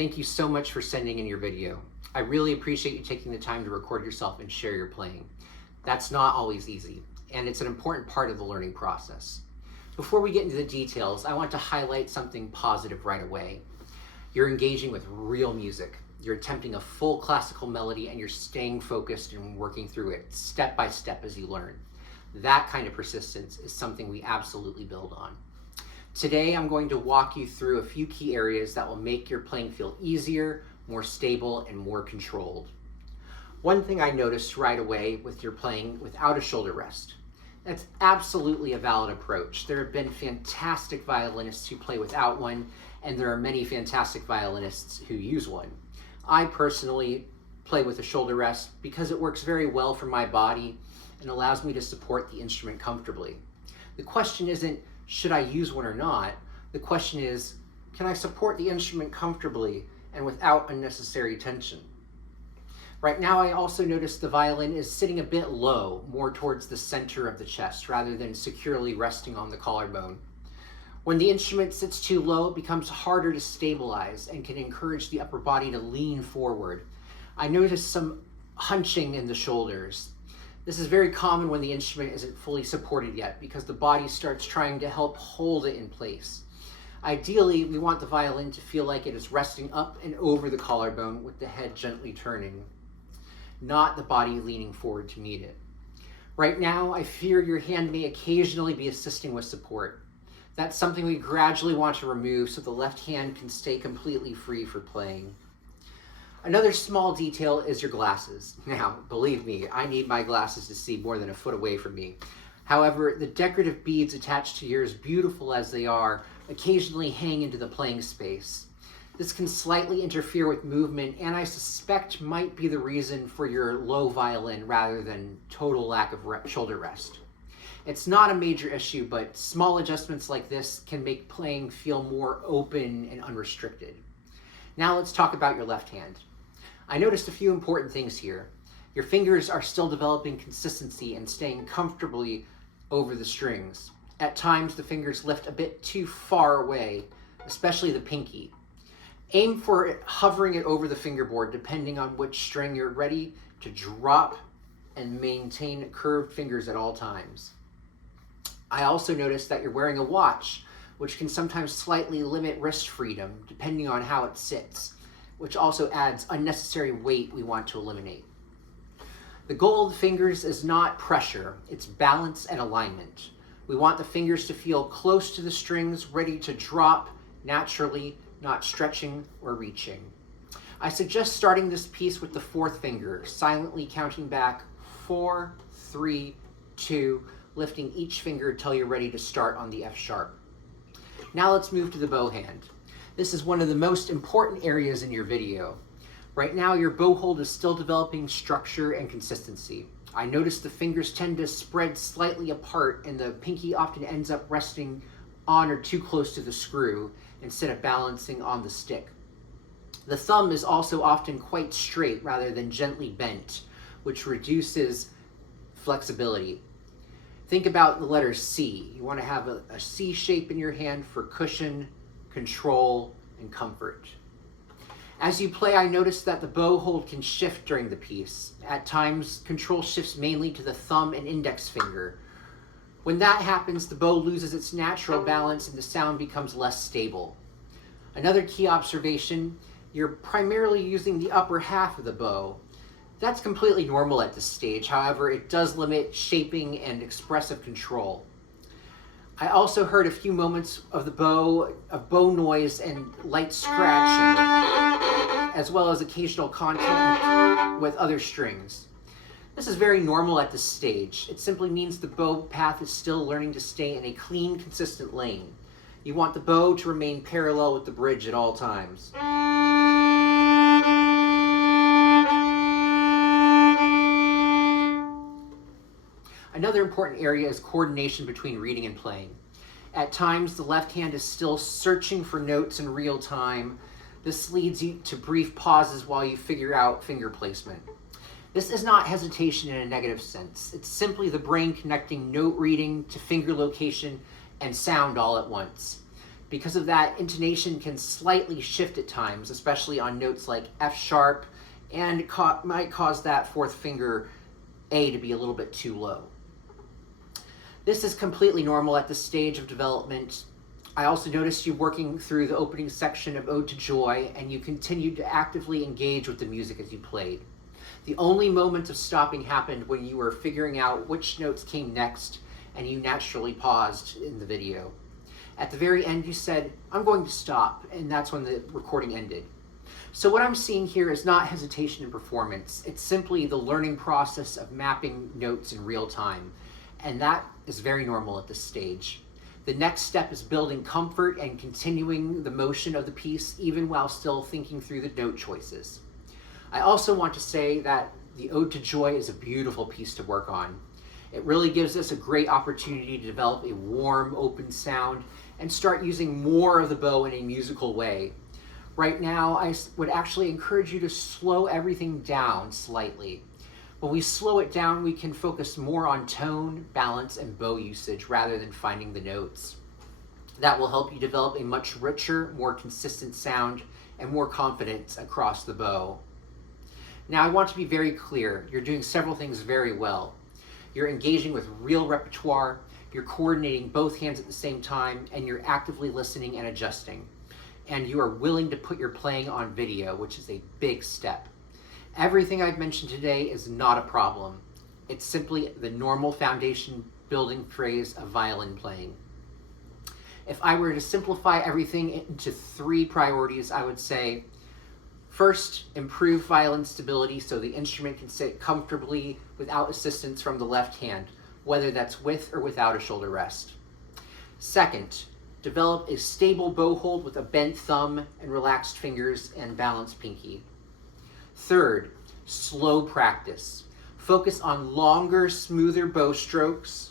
thank you so much for sending in your video. I really appreciate you taking the time to record yourself and share your playing. That's not always easy, and it's an important part of the learning process. Before we get into the details, I want to highlight something positive right away. You're engaging with real music. You're attempting a full classical melody and you're staying focused and working through it step by step as you learn. That kind of persistence is something we absolutely build on. Today, I'm going to walk you through a few key areas that will make your playing feel easier, more stable, and more controlled. One thing I noticed right away with your playing without a shoulder rest. That's absolutely a valid approach. There have been fantastic violinists who play without one, and there are many fantastic violinists who use one. I personally play with a shoulder rest because it works very well for my body and allows me to support the instrument comfortably. The question isn't, should I use one or not? The question is, can I support the instrument comfortably and without unnecessary tension? Right now, I also notice the violin is sitting a bit low, more towards the center of the chest, rather than securely resting on the collarbone. When the instrument sits too low, it becomes harder to stabilize and can encourage the upper body to lean forward. I notice some hunching in the shoulders. This is very common when the instrument isn't fully supported yet because the body starts trying to help hold it in place. Ideally, we want the violin to feel like it is resting up and over the collarbone with the head gently turning, not the body leaning forward to meet it. Right now, I fear your hand may occasionally be assisting with support. That's something we gradually want to remove so the left hand can stay completely free for playing. Another small detail is your glasses. Now, believe me, I need my glasses to see more than a foot away from me. However, the decorative beads attached to yours, beautiful as they are, occasionally hang into the playing space. This can slightly interfere with movement, and I suspect might be the reason for your low violin rather than total lack of shoulder rest. It's not a major issue, but small adjustments like this can make playing feel more open and unrestricted. Now let's talk about your left hand. I noticed a few important things here. Your fingers are still developing consistency and staying comfortably over the strings. At times, the fingers lift a bit too far away, especially the pinky. Aim for it, hovering it over the fingerboard depending on which string you're ready to drop and maintain curved fingers at all times. I also noticed that you're wearing a watch, which can sometimes slightly limit wrist freedom depending on how it sits, which also adds unnecessary weight we want to eliminate. The goal of the fingers is not pressure, it's balance and alignment. We want the fingers to feel close to the strings, ready to drop naturally, not stretching or reaching. I suggest starting this piece with the fourth finger, silently counting back 4, 3, 2, lifting each finger until you're ready to start on the F sharp. Now let's move to the bow hand. This is one of the most important areas in your video. Right now, your bow hold is still developing structure and consistency. I notice the fingers tend to spread slightly apart and the pinky often ends up resting on or too close to the screw instead of balancing on the stick. The thumb is also often quite straight rather than gently bent, which reduces flexibility. Think about the letter C. You want to have a C shape in your hand for cushion, control, and comfort. As you play, I notice that the bow hold can shift during the piece. At times, control shifts mainly to the thumb and index finger. When that happens, the bow loses its natural balance and the sound becomes less stable. Another key observation, you're primarily using the upper half of the bow. That's completely normal at this stage, however, it does limit shaping and expressive control. I also heard a few moments of bow noise and light scratching, as well as occasional contact with other strings. This is very normal at this stage. It simply means the bow path is still learning to stay in a clean, consistent lane. You want the bow to remain parallel with the bridge at all times. Another important area is coordination between reading and playing. At times, the left hand is still searching for notes in real time. This leads you to brief pauses while you figure out finger placement. This is not hesitation in a negative sense. It's simply the brain connecting note reading to finger location and sound all at once. Because of that, intonation can slightly shift at times, especially on notes like F sharp, and might cause that fourth finger A to be a little bit too low. This is completely normal at this stage of development. I also noticed you working through the opening section of Ode to Joy, and you continued to actively engage with the music as you played. The only moment of stopping happened when you were figuring out which notes came next, and you naturally paused in the video. At the very end, you said, "I'm going to stop," and that's when the recording ended. So what I'm seeing here is not hesitation in performance. It's simply the learning process of mapping notes in real time, and that is very normal at this stage. The next step is building comfort and continuing the motion of the piece, even while still thinking through the note choices. I also want to say that the Ode to Joy is a beautiful piece to work on. It really gives us a great opportunity to develop a warm, open sound and start using more of the bow in a musical way. Right now, I would actually encourage you to slow everything down slightly. When we slow it down, we can focus more on tone, balance, and bow usage rather than finding the notes. That will help you develop a much richer, more consistent sound and more confidence across the bow. Now, I want to be very clear. You're doing several things very well. You're engaging with real repertoire, you're coordinating both hands at the same time, and you're actively listening and adjusting. And you are willing to put your playing on video, which is a big step. Everything I've mentioned today is not a problem. It's simply the normal foundation building phase of violin playing. If I were to simplify everything into 3 priorities, I would say, first, improve violin stability so the instrument can sit comfortably without assistance from the left hand, whether that's with or without a shoulder rest. Second, develop a stable bow hold with a bent thumb and relaxed fingers and balanced pinky. Third, slow practice. Focus on longer, smoother bow strokes.